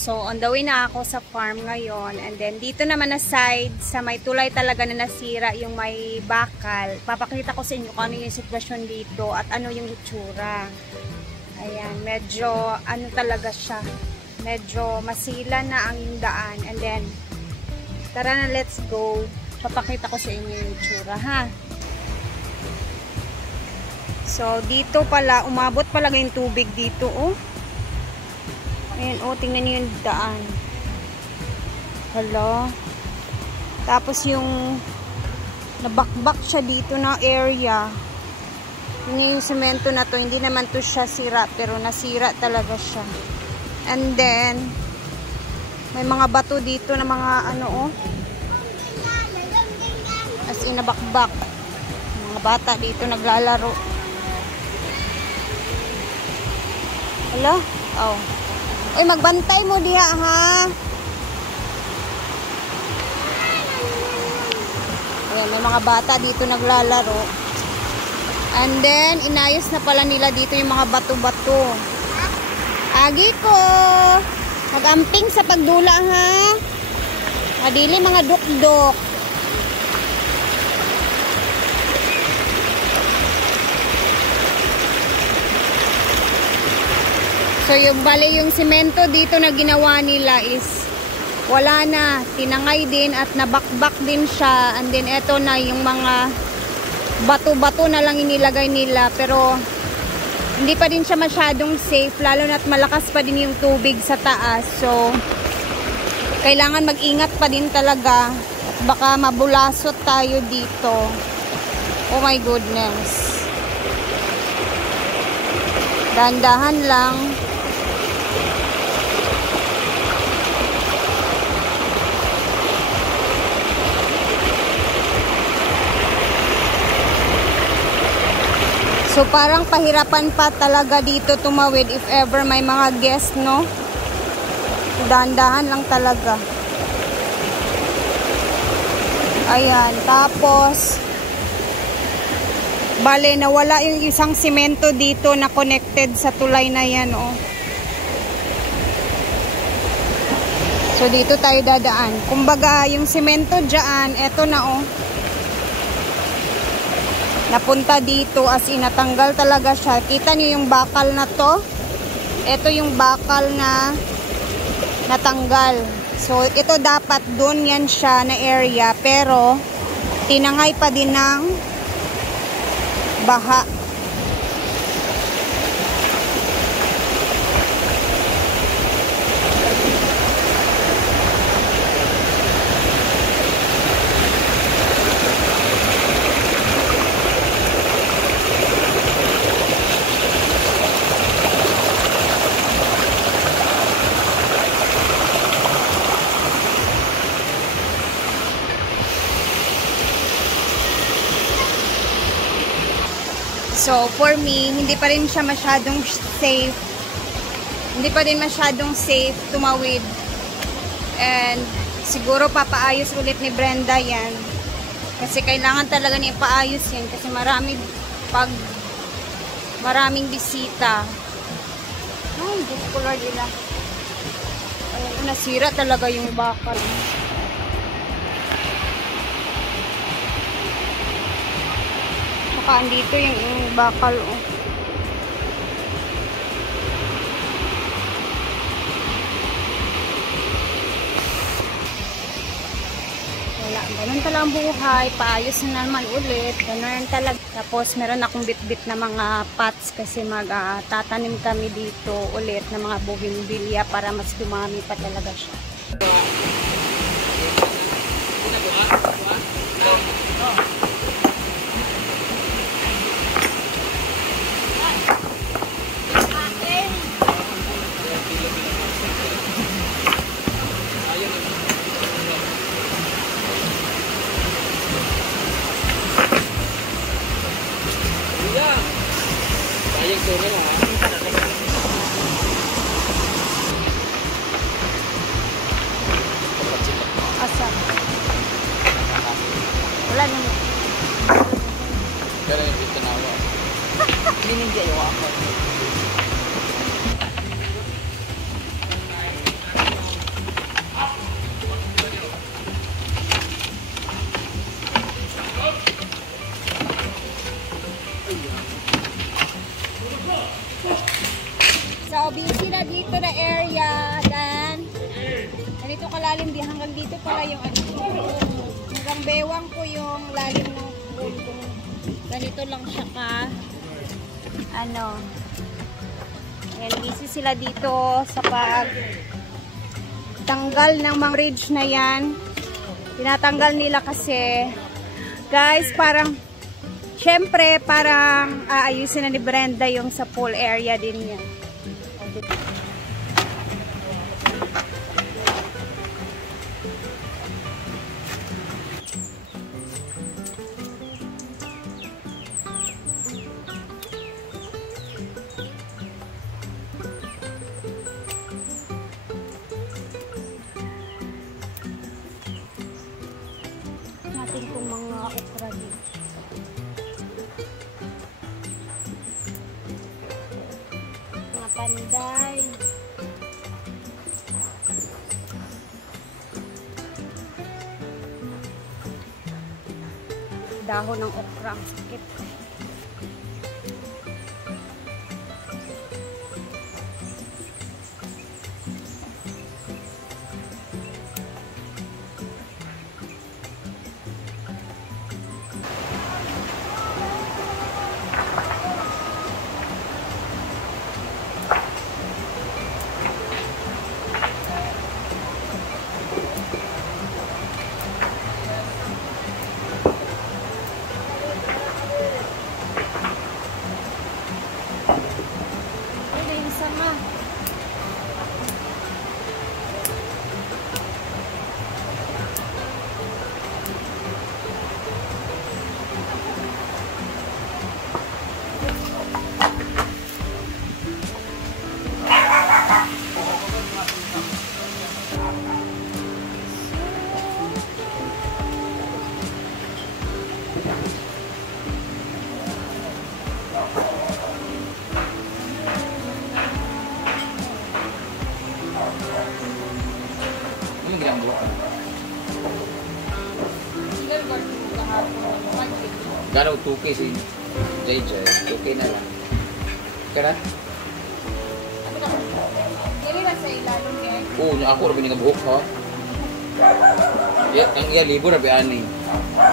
So, on the way na ako sa farm ngayon. And then, dito naman na side, sa may tulay talaga na nasira yung may bakal. Papakita ko sa inyo kung ano yung sitwasyon dito at ano yung itsura. Ayan, medyo, ano talaga siya. Medyo masila na ang daan. And then, tara na, let's go. Papakita ko sa inyo yung itsura, ha? So, dito pala, umabot pala yung tubig dito, oh. Ayan, oh, tingnan niyo yung daan. Hala. Tapos yung nabakbak siya dito na area. Yun yung semento na to. Hindi naman to siya sira, pero nasira talaga siya. And then, may mga bato dito na mga ano, oh. As in, nabakbak. Mga bata dito naglalaro. Hala. Oh. Uy, magbantay mo diha, ha? Ayan, may mga bata dito naglalaro. And then, inayos na pala nila dito yung mga bato-bato. Agi ko! Mag-amping sa pagdula, ha? Madili mga dukdok. So, yung bali yung semento dito na ginawa nila is wala na, tinangay din at nabakbak din siya. And then, eto na yung mga bato-bato na lang inilagay nila. Pero, hindi pa din siya masyadong safe, lalo na't malakas pa din yung tubig sa taas. So, kailangan mag-ingat pa din talaga. Baka mabulasot tayo dito. Oh my goodness. Dahan-dahan lang. So, parang pahirapan pa talaga dito tumawid if ever may mga guest, no? Dahan-dahan lang talaga. Ayan. Tapos, bale, nawala yung isang simento dito na connected sa tulay na yan, oh. So, dito tayo dadaan. Kumbaga, yung simento dyan, eto na, oh. Napunta dito, as in, natanggal talaga siya. Kita niyo yung bakal na to? Ito yung bakal na natanggal. So, ito dapat doon yan siya na area. Pero, tinangay pa din ng baha. So, for me, hindi pa rin siya masyadong safe. Hindi pa rin masyadong safe tumawid. And, siguro papaayos ulit ni Brenda yan. Kasi kailangan talaga niya ipaayos yan. Kasi maraming bisita. Ay, Diyos ko Lord nila. Ayun, nasira talaga yung bakal. Andito yung bakal, oh. Wala, ganun talaga ang buhay. Paayos na naman ulit. Ganun talaga. Tapos meron akong bit-bit na mga pots kasi magtatanim kami dito ulit ng mga bougainvillea para mas dumami pa talaga siya. lalim di hanggang dito pala yung ano. Hanggang bewang ko yung lalim ng pool. Kung ganito lang siya ka. Ano. Ayan, busy sila dito sa tanggal ng mga ridge na yan. Tinatanggal nila kasi guys, parang syempre parang aayusin na ni Brenda yung sa pool area din yan. Natin kung mga okra din. Mga panday. Dahon ng okra. Ang sakit. Ganaw 2K si JJ, 2K na lang. Kaya? Dili na sa ilalong yan. Oo, ako rin nga buhok ha. Ang iya libo na biyan ni.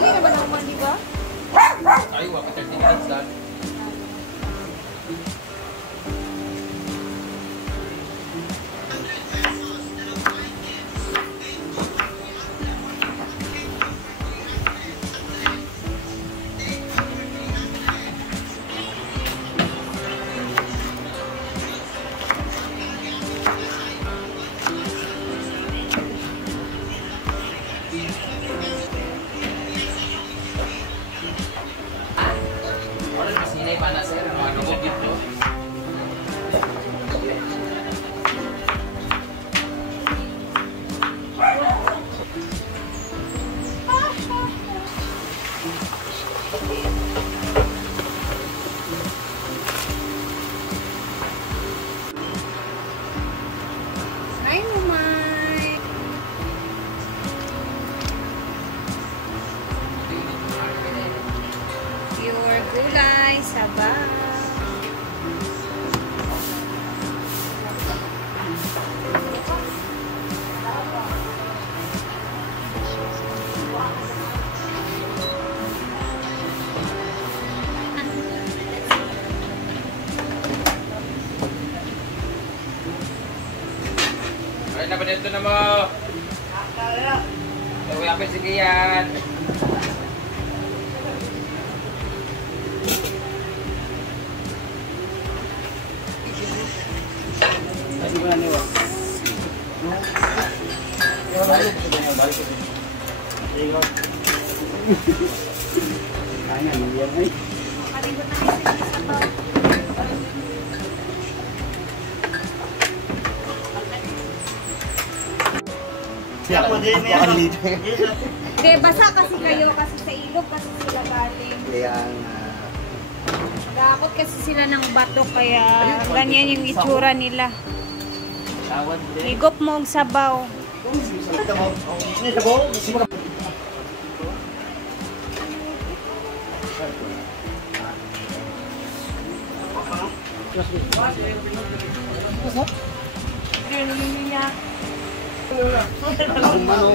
Dili na ba naman, di ba? Ay, waka 30 minutes lang. Sinay pa na sir, mga gamot dito. Pure gulay, sabaw. Ay, napanito na mo. Tawag apin sige yan. Ay, ba niyo? Balik ko. Igo. Kaya mo yan ay. Kalibot na kasi sa sabaw. Siapa din yan? Hindi, basa kasi kayo kasi sa ilog kasi sila galing. Yang Dakot kasi sila ng bato kaya ganyan yung itsura nila. Higop mo ang sabaw. Ang mano.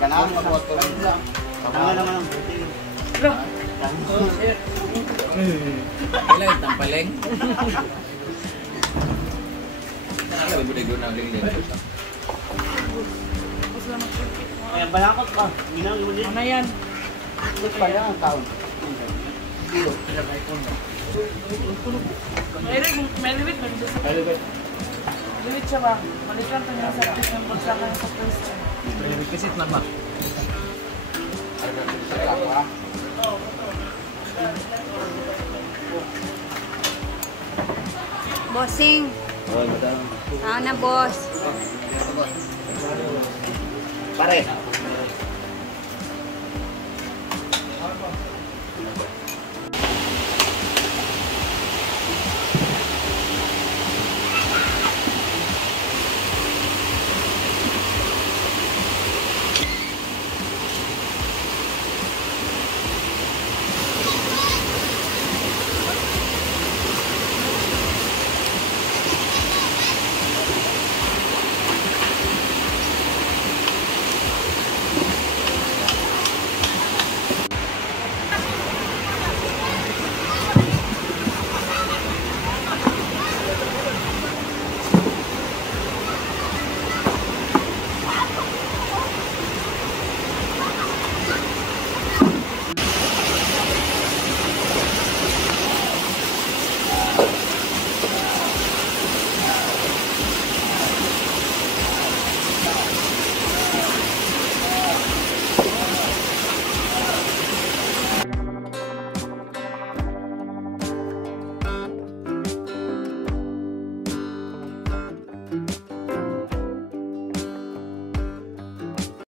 Kanang magwato lang. Tama naman ang buti. Ilan tampaleng? Alam mo din na din. Ay, balakot pa. Ginang mo din. Ano yan? Gusto pa yan ang taon. May limit. Limit siya ba? Malikan pa niya sa akin ng bagsakan sa pwesto. May limit kasi na ba? Bossing. Oh, madam. Na boss. Pare.